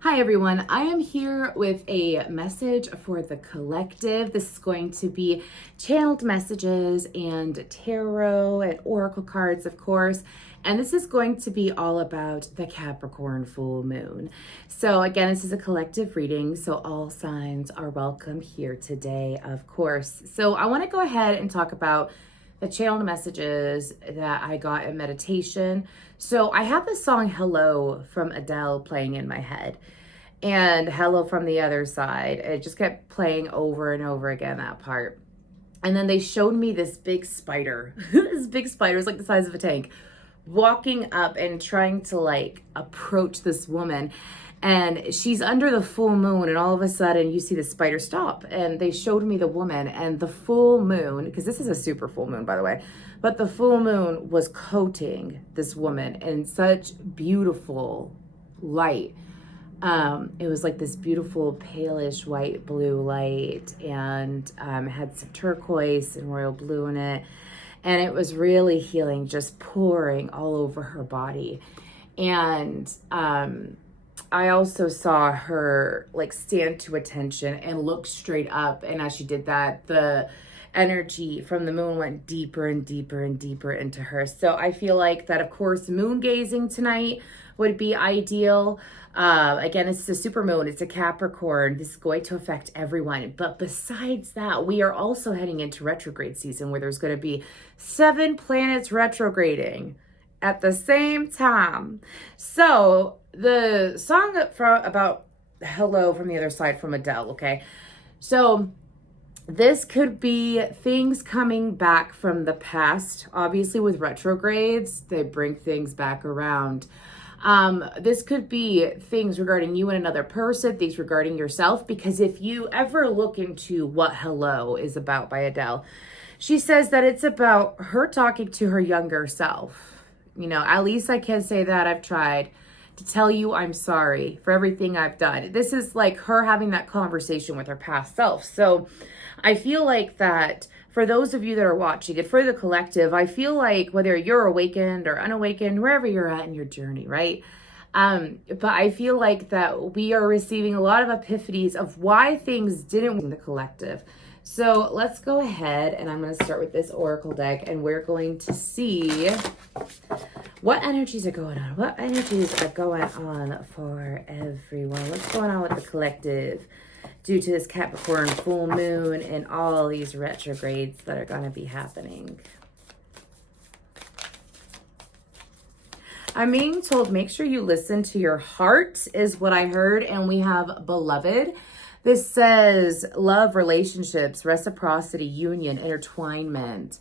Hi everyone, I am here with a message for the collective. This is going to be channeled messages and tarot and oracle cards, of course. And this is going to be all about the Capricorn full moon. So again, this is a collective reading, so all signs are welcome here today, of course. So I want to go ahead and talk about the channeled messages that I got in meditation. So I have the song Hello from Adele playing in my head and Hello from the Other Side. It just kept playing over and over again, that part. And then they showed me this big spider. This big spider is like the size of a tank, walking up and trying to like approach this woman. And she's under the full moon, and all of a sudden you see the spider stop. And they showed me the woman, and the full moon, because this is a super full moon, by the way, but the full moon was coating this woman in such beautiful light. It was like this beautiful palish white blue light, and had some turquoise and royal blue in it. And it was really healing, just pouring all over her body. And I also saw her like stand to attention and look straight up. And as she did that, the energy from the moon went deeper and deeper and deeper into her. So I feel like that, of course, moon gazing tonight would be ideal. Again, it's a super moon. It's a Capricorn. This is going to affect everyone. But besides that, we are also heading into retrograde season where there's going to be 7 planets retrograding at the same time. So the song about Hello from the Other Side from Adele, okay? So this could be things coming back from the past. Obviously, with retrogrades, they bring things back around. This could be things regarding you and another person, things regarding yourself, because if you ever look into what Hello is about by Adele, she says that it's about her talking to her younger self. You know, at least I can say that I've tried to tell you I'm sorry for everything I've done. This is like her having that conversation with her past self. So I feel like that for those of you that are watching it, for the collective, I feel like whether you're awakened or unawakened, wherever you're at in your journey, right? But I feel like that we are receiving a lot of epiphanies of why things didn't work in the collective. So let's go ahead, and I'm going to start with this oracle deck, and we're going to see what energies are going on. What energies are going on for everyone? What's going on with the collective due to this Capricorn full moon and all these retrogrades that are going to be happening? I'm being told make sure you listen to your heart is what I heard, and we have beloved. This says love, relationships, reciprocity, union, intertwinement.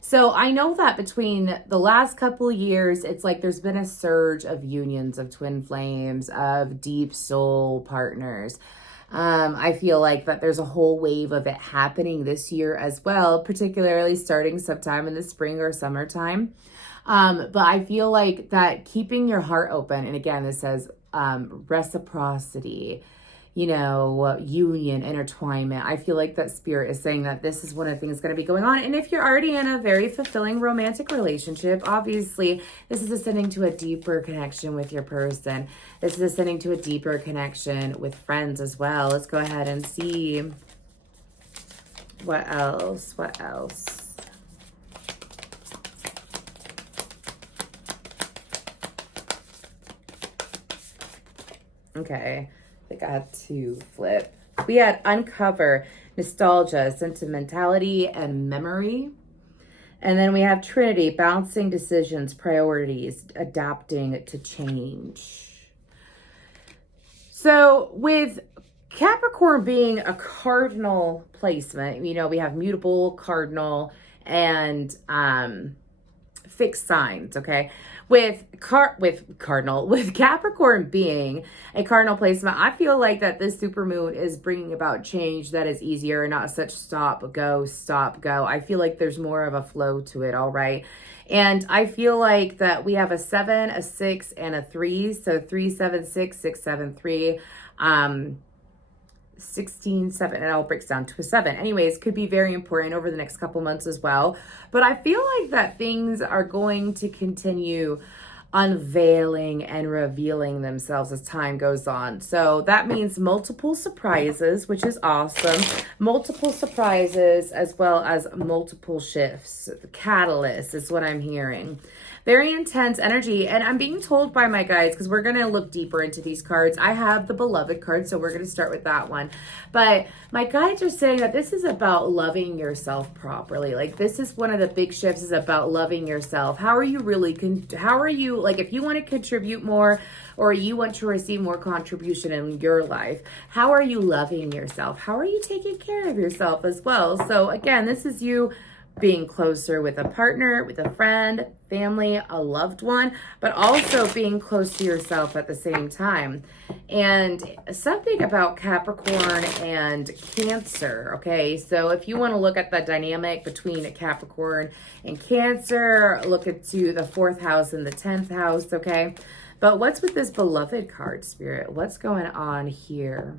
So I know that between the last couple of years, it's like there's been a surge of unions, of twin flames, of deep soul partners. I feel like that there's a whole wave of it happening this year as well, particularly starting sometime in the spring or summertime. But I feel like that keeping your heart open, and again, this says reciprocity, you know, union, intertwinement. I feel like that spirit is saying that this is one of the things that's going to be going on. And if you're already in a very fulfilling romantic relationship, obviously this is ascending to a deeper connection with your person. This is ascending to a deeper connection with friends as well. Let's go ahead and see what else. Okay. I got to flip. We had uncover, nostalgia, sentimentality, and memory. And then we have Trinity, balancing decisions, priorities, adapting to change. So with Capricorn being a cardinal placement, you know, we have mutable, cardinal, and fixed signs, okay? With Capricorn being a cardinal placement, I feel like that this supermoon is bringing about change that is easier, not such stop, go. I feel like there's more of a flow to it, all right? And I feel like that we have a 7, a 6, and a 3. So 3, 7, 6, 6, 7, 3. 16, 7, it all breaks down to a 7. Anyways, could be very important over the next couple months as well. But I feel like that things are going to continue unveiling and revealing themselves as time goes on. So that means multiple surprises, which is awesome. Multiple surprises as well as multiple shifts. Catalyst is what I'm hearing. Very intense energy. And I'm being told by my guides, because we're going to look deeper into these cards. I have the beloved card, so we're going to start with that one. But my guides are saying that this is about loving yourself properly. Like, this is one of the big shifts, is about loving yourself. How are you really, how are you, like, if you want to contribute more or you want to receive more contribution in your life, how are you loving yourself? How are you taking care of yourself as well? So again, this is you being closer with a partner, with a friend, family, a loved one, but also being close to yourself at the same time. And something about Capricorn and Cancer, okay? So if you want to look at the dynamic between Capricorn and Cancer, look into the 4th house and the 10th house, okay? But what's with this beloved card, Spirit? What's going on here?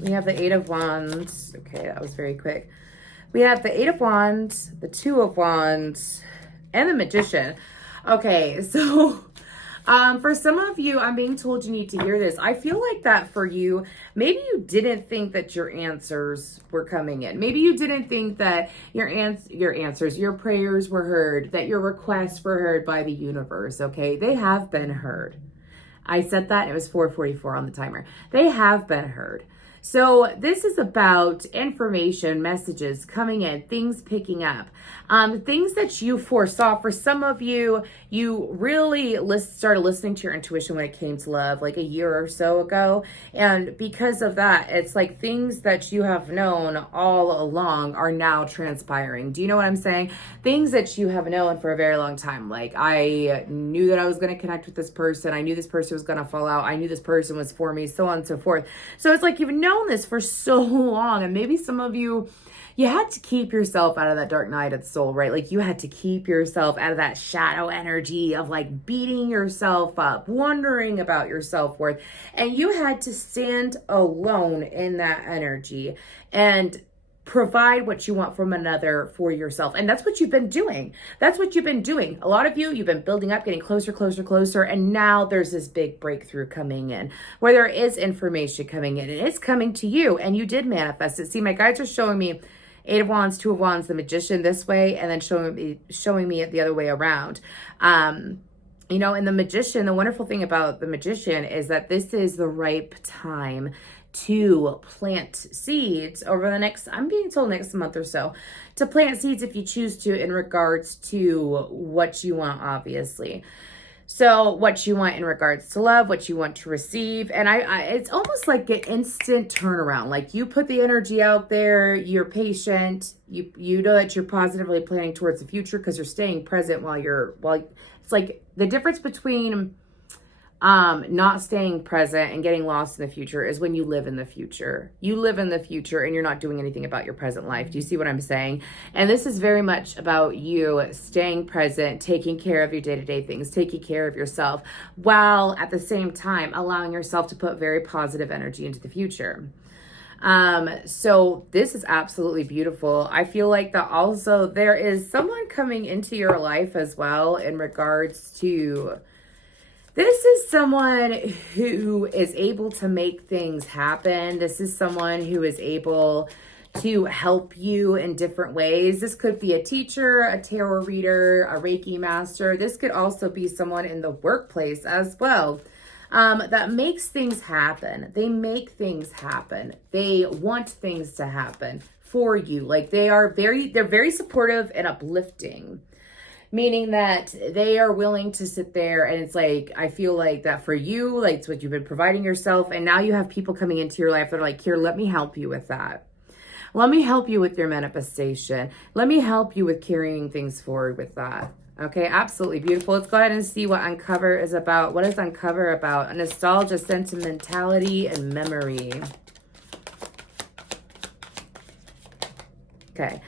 We have the 8 of Wands. Okay, that was very quick. We have the 8 of Wands, the 2 of Wands, and the Magician. Okay, so for some of you, I'm being told you need to hear this. I feel like that for you, maybe you didn't think that your answers were coming in. Maybe you didn't think that your answers, your prayers were heard, that your requests were heard by the universe, okay? They have been heard. I said that, it was 4:44 on the timer. They have been heard. So this is about information, messages coming in, things picking up, things that you foresaw. For some of you, you really started listening to your intuition when it came to love like a year or so ago. And because of that, it's like things that you have known all along are now transpiring. Do you know what I'm saying? Things that you have known for a very long time. Like, I knew that I was going to connect with this person. I knew this person was going to fall out. I knew this person was for me, so on and so forth. So it's like you've known this for so long, and maybe some of you had to keep yourself out of that dark night of the soul, right? Like, you had to keep yourself out of that shadow energy of like beating yourself up, wondering about your self-worth, and you had to stand alone in that energy and provide what you want from another for yourself. And that's what you've been doing. That's what you've been doing. A lot of you've been building up, getting closer, closer, closer. And now there's this big breakthrough coming in where there is information coming in, and it's coming to you, and you did manifest it. See, my guides are showing me 8 of Wands, 2 of Wands, the Magician this way, and then showing me it the other way around. You know, and the Magician, the wonderful thing about the Magician is that this is the ripe time to plant seeds over the next, I'm being told next month or so, to plant seeds if you choose to, in regards to what you want, obviously. So what you want in regards to love, what you want to receive. And it's almost like an instant turnaround. Like, you put the energy out there, you're patient, you know that you're positively planning towards the future because you're staying present while it's like the difference between not staying present and getting lost in the future is when you live in the future. You live in the future and you're not doing anything about your present life. Do you see what I'm saying? And this is very much about you staying present, taking care of your day-to-day things, taking care of yourself, while at the same time allowing yourself to put very positive energy into the future. So this is absolutely beautiful. I feel like that also there is someone coming into your life as well in regards to, this is someone who is able to make things happen. This is someone who is able to help you in different ways. This could be a teacher, a tarot reader, a Reiki master. This could also be someone in the workplace as well, that makes things happen. They make things happen. They want things to happen for you. Like, they're very supportive and uplifting. Meaning that they are willing to sit there, and it's like, I feel like that for you, like, it's what you've been providing yourself, and now you have people coming into your life that are like, here, let me help you with that. Let me help you with your manifestation. Let me help you with carrying things forward with that. Okay, absolutely beautiful. Let's go ahead and see what Uncover is about. What is Uncover about? Nostalgia, sentimentality, and memory. Okay.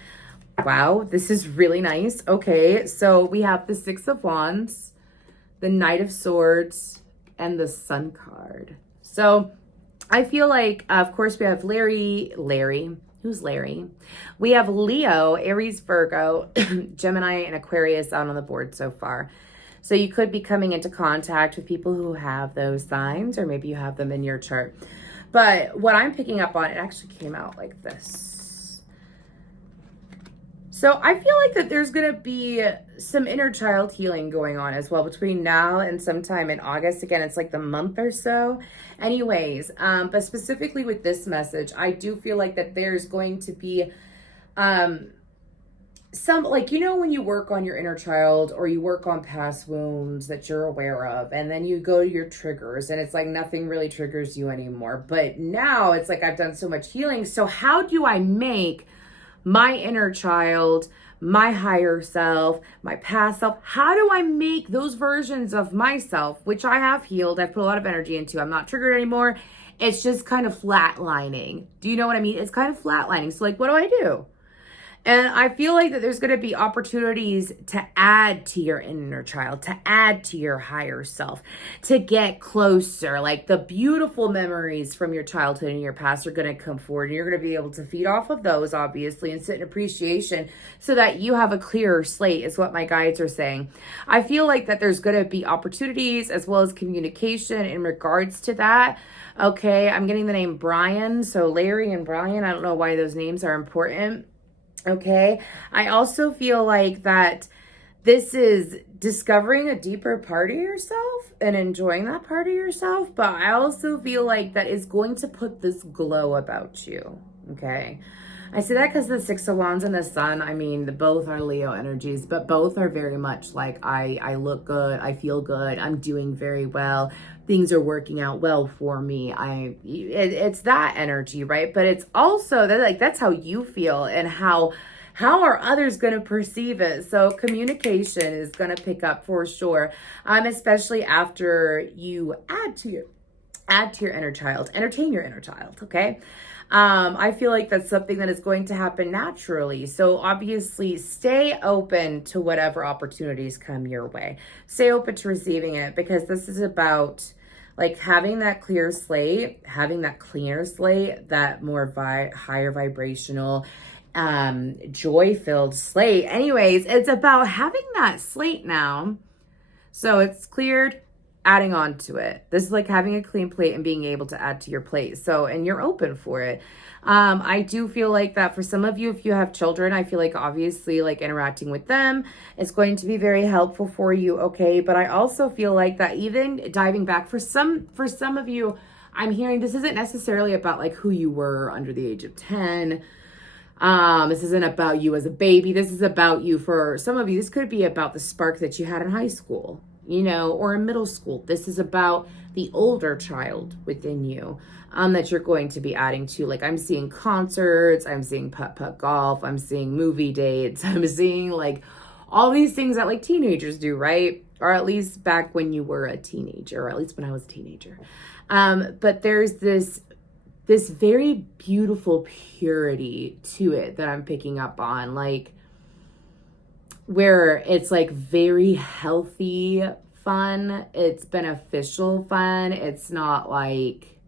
Wow, this is really nice. Okay, so we have the 6 of Wands, the Knight of Swords, and the Sun card. So I feel like, of course, we have Larry, Who's Larry? We have Leo, Aries, Virgo, Gemini, and Aquarius out on the board so far. So you could be coming into contact with people who have those signs, or maybe you have them in your chart. But what I'm picking up on, it actually came out like this. So I feel like that there's going to be some inner child healing going on as well between now and sometime in August. Again, it's like the month or so. Anyways, but specifically with this message, I do feel like that there's going to be some, like, you know, when you work on your inner child or you work on past wounds that you're aware of, and then you go to your triggers and it's like nothing really triggers you anymore. But now it's like I've done so much healing. So how do I make my inner child, my higher self, my past self, how do I make those versions of myself, which I have healed, I've put a lot of energy into, I'm not triggered anymore. It's just kind of flatlining. Do you know what I mean? It's kind of flatlining. So like, what do? And I feel like that there's going to be opportunities to add to your inner child, to add to your higher self, to get closer. Like the beautiful memories from your childhood and your past are going to come forward. And you're going to be able to feed off of those, obviously, and sit in appreciation so that you have a clearer slate, is what my guides are saying. I feel like that there's going to be opportunities as well as communication in regards to that. Okay, I'm getting the name Brian. So Larry and Brian, I don't know why those names are important. Okay, I also feel like that this is discovering a deeper part of yourself and enjoying that part of yourself. But I also feel like that is going to put this glow about you. Okay, I say that because the Six of Wands and the Sun, I mean, both are Leo energies, but both are very much like I look good, I feel good, I'm doing very well. Things are working out well for me. It's that energy, right? But it's also that, like, that's how you feel, and how are others going to perceive it? So communication is going to pick up for sure, especially after you add to your inner child, entertain your inner child. Okay. I feel like that's something that is going to happen naturally. So obviously stay open to whatever opportunities come your way. Stay open to receiving it, because this is about like having that clear slate, having that cleaner slate, that more higher vibrational, joy-filled slate. Anyways, it's about having that slate now. So it's cleared, adding on to it. This is like having a clean plate and being able to add to your plate. So, and you're open for it. I do feel like that for some of you, if you have children, I feel like obviously like interacting with them is going to be very helpful for you. Okay. But I also feel like that even diving back for some of you, I'm hearing this isn't necessarily about like who you were under the age of 10. This isn't about you as a baby. This is about you. For some of you, this could be about the spark that you had in high school, you know, or in middle school. This is about the older child within you, that you're going to be adding to. Like I'm seeing concerts, I'm seeing putt-putt golf, I'm seeing movie dates, I'm seeing like all these things that like teenagers do, right? Or at least back when you were a teenager, or at least when I was a teenager. But there's this very beautiful purity to it that I'm picking up on, like where it's like very healthy fun. It's beneficial fun. It's not like,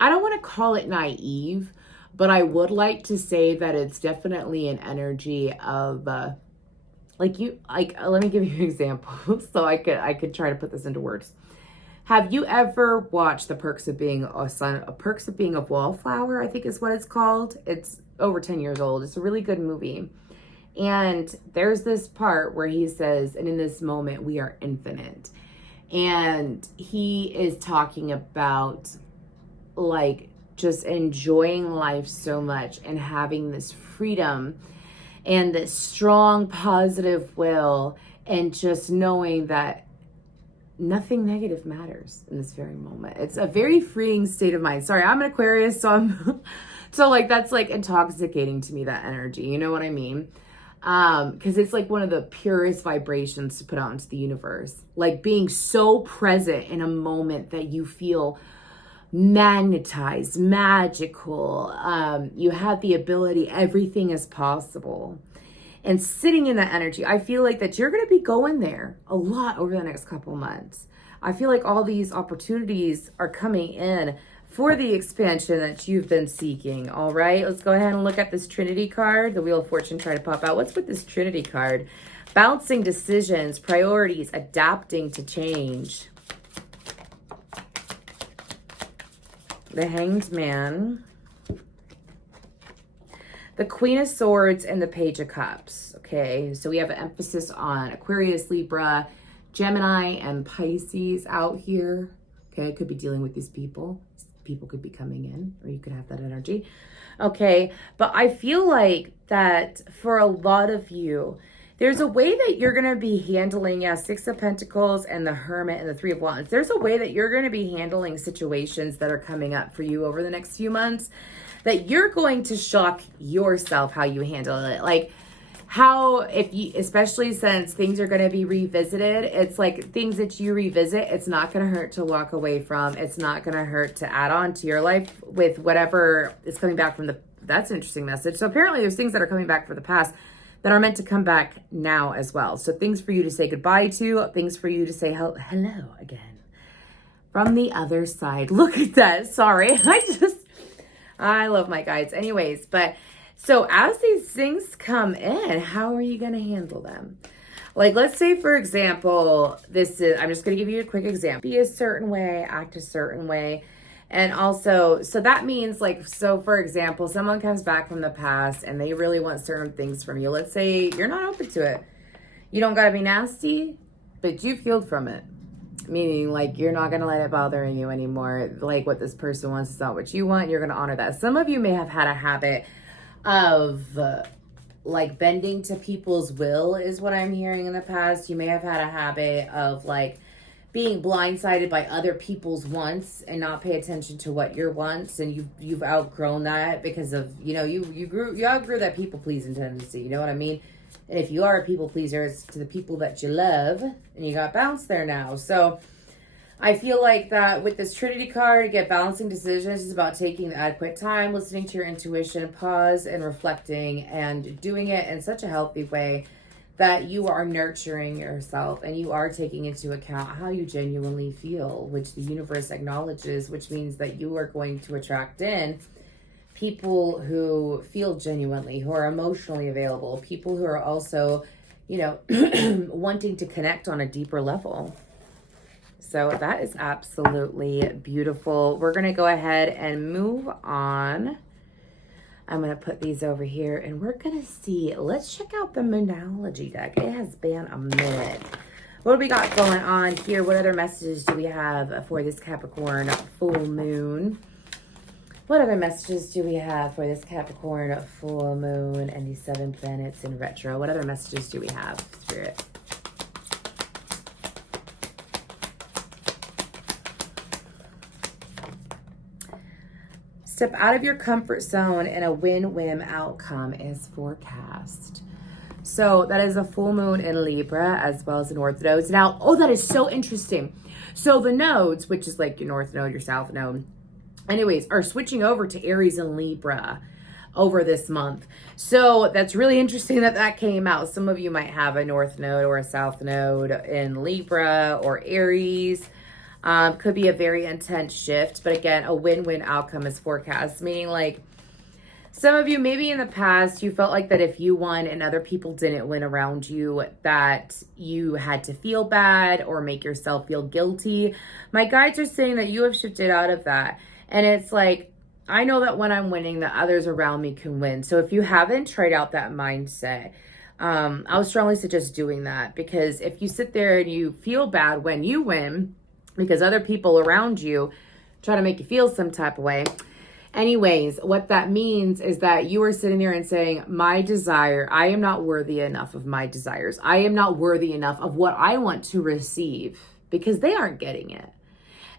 I don't want to call it naive, but I would like to say that it's definitely an energy of let me give you an example so I could try to put this into words. Have you ever watched The Perks of Being a Wallflower, I think is what it's called. It's over 10 years old. It's a really good movie. And there's this part where he says, and in this moment, we are infinite. And he is talking about like just enjoying life so much and having this freedom and this strong positive will, and just knowing that nothing negative matters in this very moment. It's a very freeing state of mind. Sorry, I'm an Aquarius, so I'm so like that's like intoxicating to me, that energy. You know what I mean? Because it's like one of the purest vibrations to put out into the universe. Like being so present in a moment that you feel magnetized, magical. You have the ability, everything is possible. And sitting in that energy, I feel like that you're going to be going there a lot over the next couple months. I feel like all these opportunities are coming in for the expansion that you've been seeking. All right, let's go ahead and look at this Trinity card. The Wheel of Fortune tried to pop out. What's with this Trinity card? Balancing decisions, priorities, adapting to change. The Hanged Man. The Queen of Swords and the Page of Cups. Okay, so we have an emphasis on Aquarius, Libra, Gemini, and Pisces out here. Okay, could be dealing with these people. People could be coming in, or you could have that energy. Okay, but I feel like that for a lot of you, there's a way that you're going to be handling, Six of Pentacles and the Hermit and the Three of Wands. There's a way that you're going to be handling situations that are coming up for you over the next few months that you're going to shock yourself how you handle it. Like, how, if you, especially since things are going to be revisited, it's like things that you revisit, it's not going to hurt to walk away from. It's not going to hurt to add on to your life with whatever is coming back from the, that's an interesting message. So apparently there's things that are coming back for the past that are meant to come back now as well. So things for you to say goodbye to, things for you to say hello again from the other side. Look at that. Sorry. I love my guides. Anyways, but so as these things come in, how are you going to handle them? Like, let's say, for example, this is, I'm just going to give you a quick example. Be a certain way, act a certain way. And also, so that means like, so for example, someone comes back from the past and they really want certain things from you. Let's say you're not open to it. You don't got to be nasty, but you've healed from it. Meaning like, you're not going to let it bother you anymore. Like what this person wants is not what you want. You're going to honor that. Some of you may have had a habit of like bending to people's will is what I'm hearing in the past. You may have had a habit of like being blindsided by other people's wants and not pay attention to what your wants, and you've outgrown that because of, you know, you outgrew that people pleasing tendency, you know what I mean? And if you are a people pleaser, it's to the people that you love, and you got bounced there now. So I feel like that with this Trinity card, again, balancing decisions is about taking the adequate time, listening to your intuition, pause and reflecting, and doing it in such a healthy way that you are nurturing yourself and you are taking into account how you genuinely feel, which the universe acknowledges, which means that you are going to attract in people who feel genuinely, who are emotionally available, people who are also, you know, wanting to connect on a deeper level. So that is absolutely beautiful. We're going to go ahead and move on. I'm going to put these over here and we're going to see. Let's check out the Moonology deck. It has been a minute. What do we got going on here? What other messages do we have for this Capricorn full moon? What other messages do we have for this Capricorn full moon and these 7 planets in retro? What other messages do we have, Spirit? Step out of your comfort zone and a win-win outcome is forecast. So that is a full moon in Libra as well as the North nodes. Now, oh, that is so interesting. So the nodes, which is like your North node, your South node, anyways, are switching over to Aries and Libra over this month. So that's really interesting that that came out. Some of you might have a North node or a South node in Libra or Aries. Could be a very intense shift, but again, a win-win outcome is forecast, meaning like some of you, maybe in the past, you felt like that if you won and other people didn't win around you, that you had to feel bad or make yourself feel guilty. My guides are saying that you have shifted out of that. And it's like, I know that when I'm winning, the others around me can win. So if you haven't tried out that mindset, I would strongly suggest doing that, because if you sit there and you feel bad when you win, because other people around you try to make you feel some type of way. Anyways, what that means is that you are sitting there and saying, my desire, I am not worthy enough of my desires. I am not worthy enough of what I want to receive because they aren't getting it.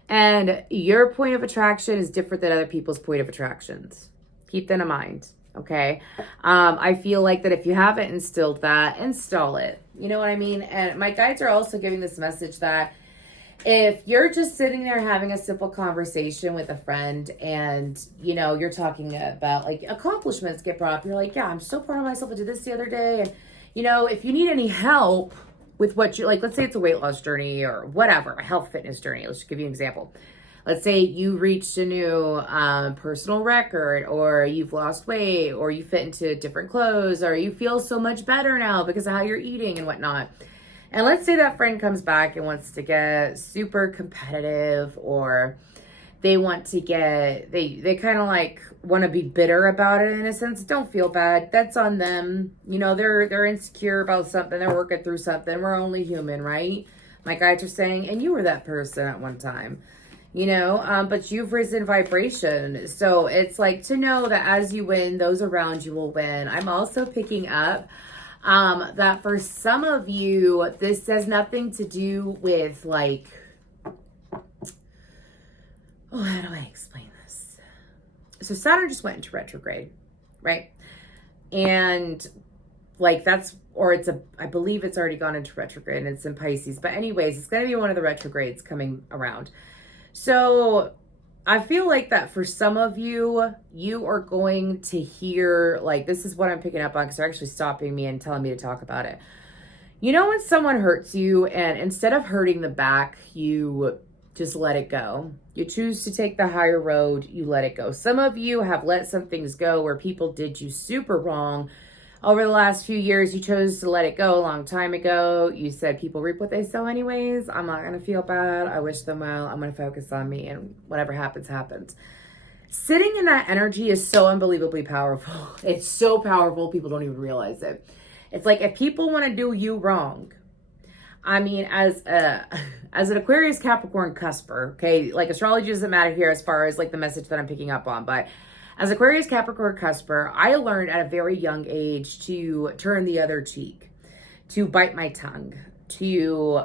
And your point of attraction is different than other people's point of attractions. Keep that in mind, okay? I feel like that if you haven't instilled that, install it. You know what I mean? And my guides are also giving this message that if you're just sitting there having a simple conversation with a friend and, you know, you're talking about like accomplishments get brought up, you're like, yeah, I'm so proud of myself. I did this the other day. And, you know, if you need any help with what you like, let's say it's a weight loss journey or whatever, a health fitness journey. Let's just give you an example. Let's say you reached a new personal record, or you've lost weight, or you fit into different clothes, or you feel so much better now because of how you're eating and whatnot. And let's say that friend comes back and wants to get super competitive, or they want to get, they kind of like want to be bitter about it in a sense. Don't feel bad. That's on them. You know, they're insecure about something. They're working through something. We're only human, right? My guides are saying, and you were that person at one time, you know, but you've risen vibration. So it's like to know that as you win, those around you will win. I'm also picking up that for some of you, this has nothing to do with like, oh, how do I explain this? So Saturn just went into retrograde, right? And like that's, or I believe it's already gone into retrograde and it's in Pisces. But anyways, it's going to be one of the retrogrades coming around. So I feel like that for some of you, you are going to hear, like, this is what I'm picking up on because they're actually stopping me and telling me to talk about it. You know, when someone hurts you and instead of hurting them back, you just let it go. You choose to take the higher road, you let it go. Some of you have let some things go where people did you super wrong. Over the last few years, you chose to let it go a long time ago. You said people reap what they sow anyways. I'm not going to feel bad. I wish them well. I'm going to focus on me and whatever happens, happens. Sitting in that energy is so unbelievably powerful. It's so powerful. People don't even realize it. It's like if people want to do you wrong, I mean, as an Aquarius, Capricorn, cusper, okay, like astrology doesn't matter here as far as like the message that I'm picking up on, but as Aquarius, Capricorn, cusper, I learned at a very young age to turn the other cheek, to bite my tongue, to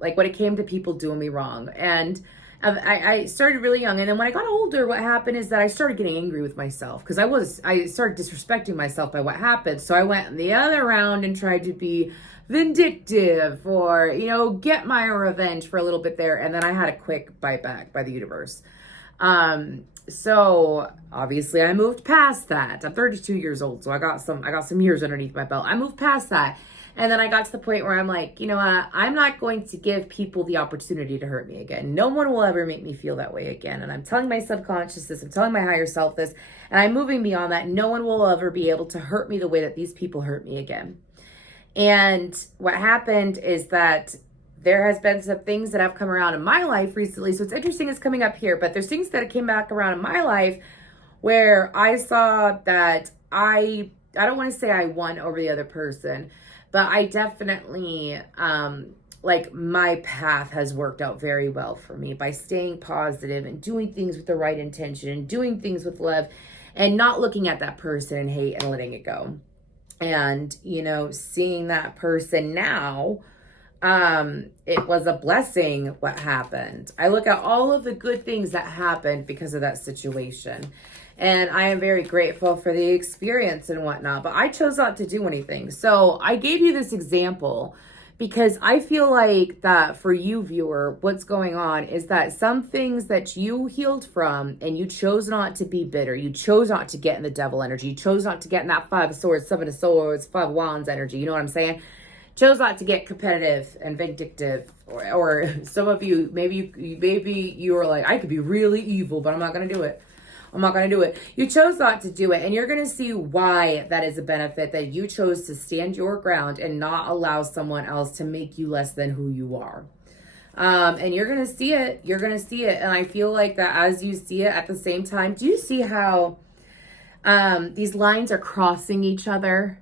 like when it came to people doing me wrong. And I started really young, and then when I got older, what happened is that I started getting angry with myself because I started disrespecting myself by what happened. So I went the other round and tried to be vindictive or, you know, get my revenge for a little bit there, and then I had a quick bite back by the universe. So obviously I moved past that. I'm 32 years old, so I got some years underneath my belt. I moved past that. And then I got to the point where I'm like, you know what? I'm not going to give people the opportunity to hurt me again. No one will ever make me feel that way again. And I'm telling my subconscious this, I'm telling my higher self this, and I'm moving beyond that. No one will ever be able to hurt me the way that these people hurt me again. And what happened is that there has been some things that have come around in my life recently. So it's interesting it's coming up here, but there's things that came back around in my life where I saw that I don't want to say I won over the other person, but I definitely, like my path has worked out very well for me by staying positive and doing things with the right intention and doing things with love and not looking at that person in hate and letting it go. And, you know, seeing that person now, it was a blessing what happened. I look at all of the good things that happened because of that situation. And I am very grateful for the experience and whatnot, but I chose not to do anything. So I gave you this example because I feel like that for you, viewer, what's going on is that some things that you healed from and you chose not to be bitter. You chose not to get in the devil energy. You chose not to get in that 5 of swords, 7 of swords, 5 of wands energy. You know what I'm saying? Chose not to get competitive and vindictive, or some of you, maybe you were like, I could be really evil, but I'm not going to do it. I'm not going to do it. You chose not to do it, and you're going to see why that is a benefit, that you chose to stand your ground and not allow someone else to make you less than who you are. And you're going to see it. You're going to see it. And I feel like that as you see it at the same time, do you see how these lines are crossing each other?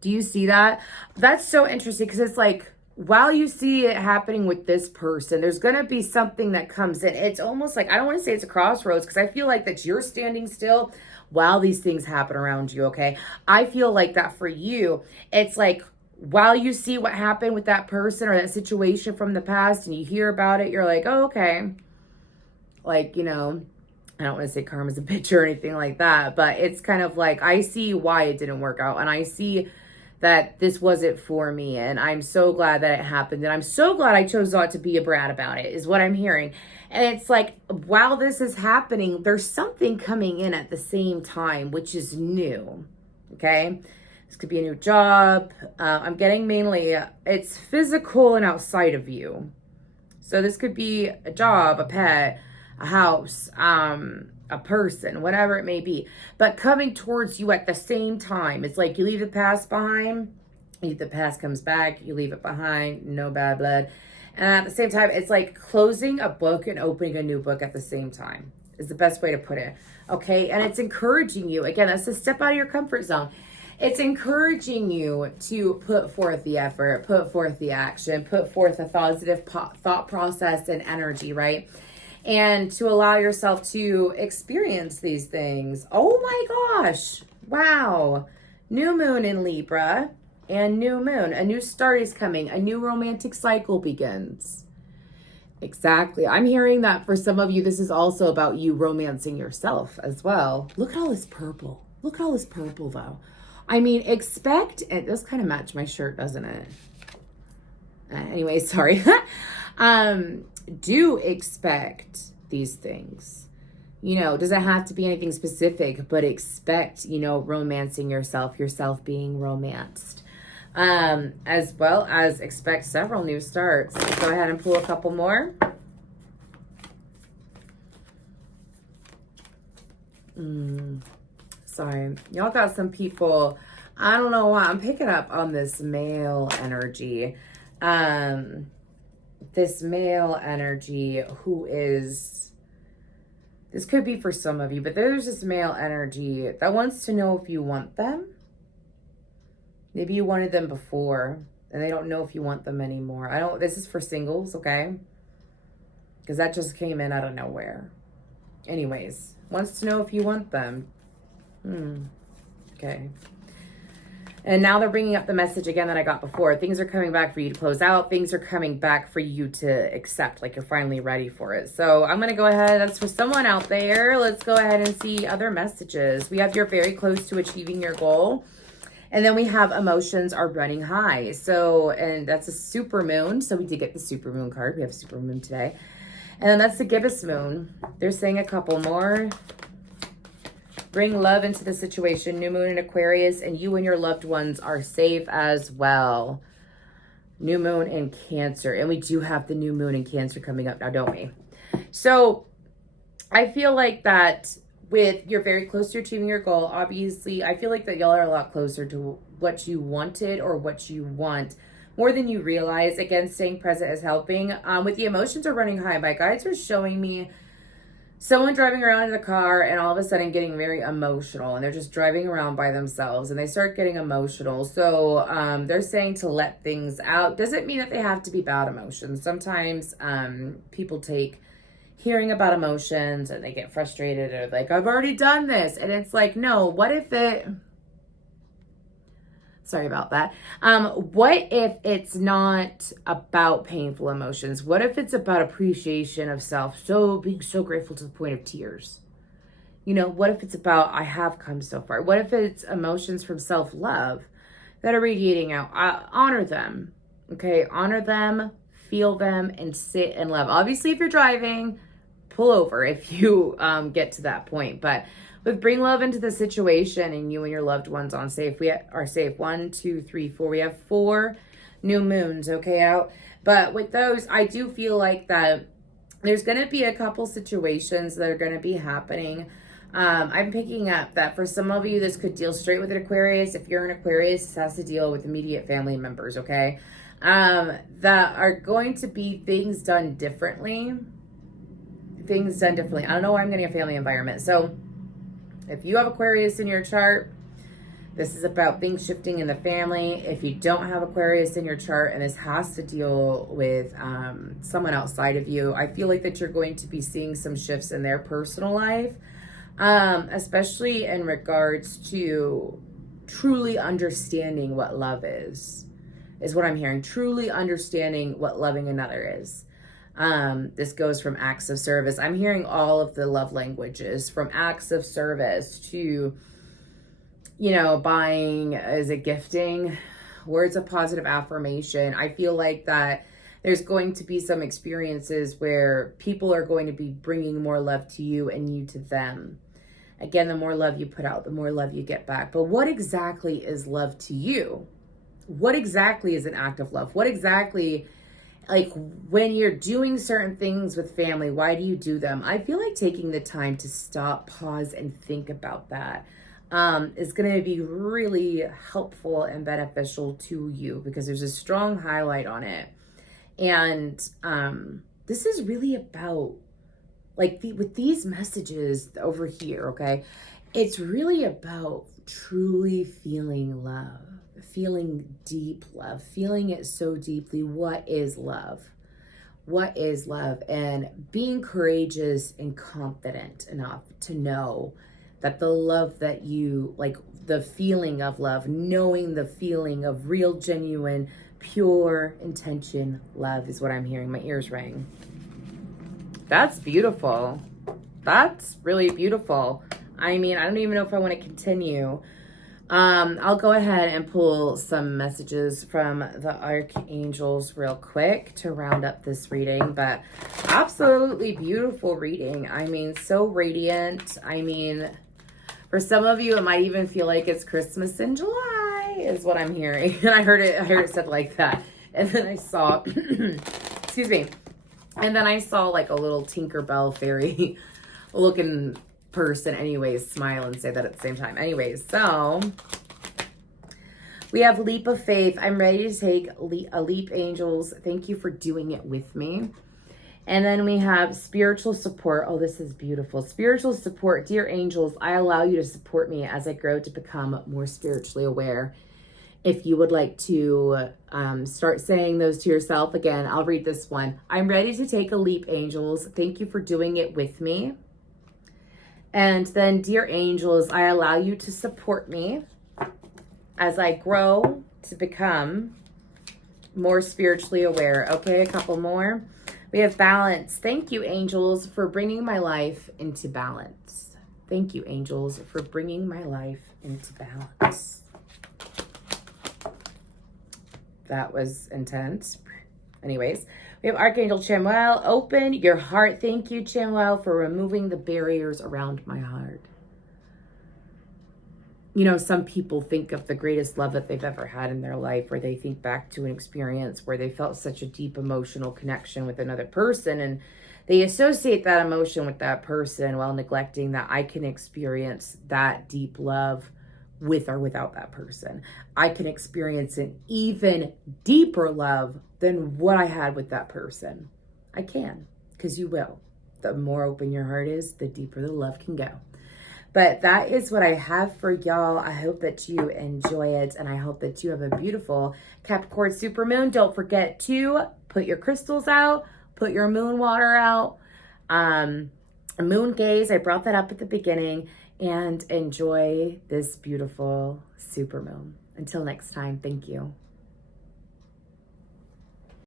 Do you see that? That's so interesting because it's like, while you see it happening with this person, there's going to be something that comes in. It's almost like, I don't want to say it's a crossroads because I feel like that you're standing still while these things happen around you, okay? I feel like that for you, it's like while you see what happened with that person or that situation from the past and you hear about it, you're like, oh, okay. Like, you know, I don't want to say karma's a bitch or anything like that, but it's kind of like, I see why it didn't work out, and I see that this wasn't for me, and I'm so glad that it happened, and I'm so glad I chose not to be a brat about it, is what I'm hearing. And it's like, while this is happening, there's something coming in at the same time, which is new, okay? This could be a new job. I'm getting mainly, it's physical and outside of you. So this could be a job, a pet, a house, a person, whatever it may be, but coming towards you at the same time. It's like you leave the past behind, the past comes back, you leave it behind, no bad blood. And at the same time, it's like closing a book and opening a new book at the same time is the best way to put it. Okay. And it's encouraging you. Again, that's a step out of your comfort zone. It's encouraging you to put forth the effort, put forth the action, put forth a positive thought process and energy, right? And to allow yourself to experience these things. Oh my gosh. Wow. New moon in Libra and new moon. A new start is coming. A new romantic cycle begins. Exactly. I'm hearing that for some of you, this is also about you romancing yourself as well. Look at all this purple. Look at all this purple though. I mean, expect, it does kind of match my shirt, doesn't it? Anyway, sorry. Do expect these things. You know, doesn't have to be anything specific, but expect, you know, romancing yourself being romanced. As well as expect several new starts. Let's go ahead and pull a couple more. Sorry. Y'all got some people, I don't know why, I'm picking up on this male energy. This male energy who is, this could be for some of you, but there's this male energy that wants to know if you want them. Maybe you wanted them before and they don't know if you want them anymore. This is for singles, okay? Because that just came in out of nowhere. Anyways, wants to know if you want them. Okay. And now they're bringing up the message again that I got before. Things are coming back for you to close out. Things are coming back for you to accept, like you're finally ready for it. So I'm going to go ahead. That's for someone out there. Let's go ahead and see other messages. We have you're very close to achieving your goal. And then we have emotions are running high. So, and that's a super moon. So we did get the super moon card. We have super moon today. And then that's the gibbous moon. They're saying a couple more. Bring love into the situation. New moon in Aquarius, and you and your loved ones are safe as well. New moon in Cancer. And we do have the new moon in Cancer coming up now, don't we? So I feel like that with you're very close to achieving your goal. Obviously, I feel like that y'all are a lot closer to what you wanted or what you want more than you realize. Again, staying present is helping. With the emotions are running high, my guides are showing me someone driving around in the car and all of a sudden getting very emotional, and they're just driving around by themselves and they start getting emotional. So they're saying to let things out. Doesn't mean that they have to be bad emotions. Sometimes people take hearing about emotions and they get frustrated or like, I've already done this. And it's like, no, what if sorry about that. What if it's not about painful emotions? What if it's about appreciation of self? So being so grateful to the point of tears. You know, what if it's about, I have come so far? What if it's emotions from self-love that are radiating out? Honor them. Okay. Honor them, feel them, and sit and love. Obviously, if you're driving, pull over if you get to that point. But with bring love into the situation and you and your loved ones on safe, we are safe. 1, 2, 3, 4. We have 4 new moons, okay, out. But with those, I do feel like that there's going to be a couple situations that are going to be happening. I'm picking up that for some of you, this could deal straight with an Aquarius. If you're an Aquarius, this has to deal with immediate family members, okay? That are going to be things done differently. I don't know why I'm getting a family environment. So if you have Aquarius in your chart, this is about things shifting in the family. If you don't have Aquarius in your chart and this has to deal with someone outside of you, I feel like that you're going to be seeing some shifts in their personal life, especially in regards to truly understanding what love is what I'm hearing. Truly understanding what loving another is. This goes from acts of service. I'm hearing all of the love languages, from acts of service to, you know, buying, is it gifting, words of positive affirmation. I feel like that there's going to be some experiences where people are going to be bringing more love to you and you to them. Again, the more love you put out, the more love you get back. But what exactly is love to you? What exactly is an act of love? What exactly like when you're doing certain things with family, why do you do them? I feel like taking the time to stop, pause, and think about that is going to be really helpful and beneficial to you because there's a strong highlight on it. And this is really about like with these messages over here, okay? It's really about truly feeling love, feeling deep love, feeling it so deeply. What is love? What is love? And being courageous and confident enough to know that the love that you like, the feeling of love, knowing the feeling of real, genuine, pure intention love is what I'm hearing. My ears ring. That's beautiful. That's really beautiful. I mean, I don't even know if I want to continue. I'll go ahead and pull some messages from the archangels real quick to round up this reading, but absolutely beautiful reading. I mean, so radiant. I mean, for some of you, it might even feel like it's Christmas in July is what I'm hearing. And I heard it said like that. And then I saw, excuse me. And then I saw like a little Tinkerbell fairy looking person anyways smile and say that at the same time. Anyways, so we have leap of faith. I'm ready to take a leap, angels. Thank you for doing it with me. And then we have spiritual support. Oh, this is beautiful. Spiritual support. Dear angels, I allow you to support me as I grow to become more spiritually aware. If you would like to start saying those to yourself again, I'll read this one. I'm ready to take a leap, angels. Thank you for doing it with me. And then, dear angels, I allow you to support me as I grow to become more spiritually aware. Okay, a couple more. We have balance. Thank you, angels, for bringing my life into balance. Thank you, angels, for bringing my life into balance. That was intense. Anyways, we have Archangel Chamuel. Open your heart. Thank you, Chamuel, for removing the barriers around my heart. You know, some people think of the greatest love that they've ever had in their life, or they think back to an experience where they felt such a deep emotional connection with another person, and they associate that emotion with that person while neglecting that I can experience that deep love with or without that person. I can experience an even deeper love than what I had with that person. I can, because you will. The more open your heart is, the deeper the love can go. But that is what I have for y'all. I hope that you enjoy it, and I hope that you have a beautiful Capricorn supermoon. Don't forget to put your crystals out, put your moon water out, moon gaze. I brought that up at the beginning, and enjoy this beautiful supermoon. Until next time, thank you.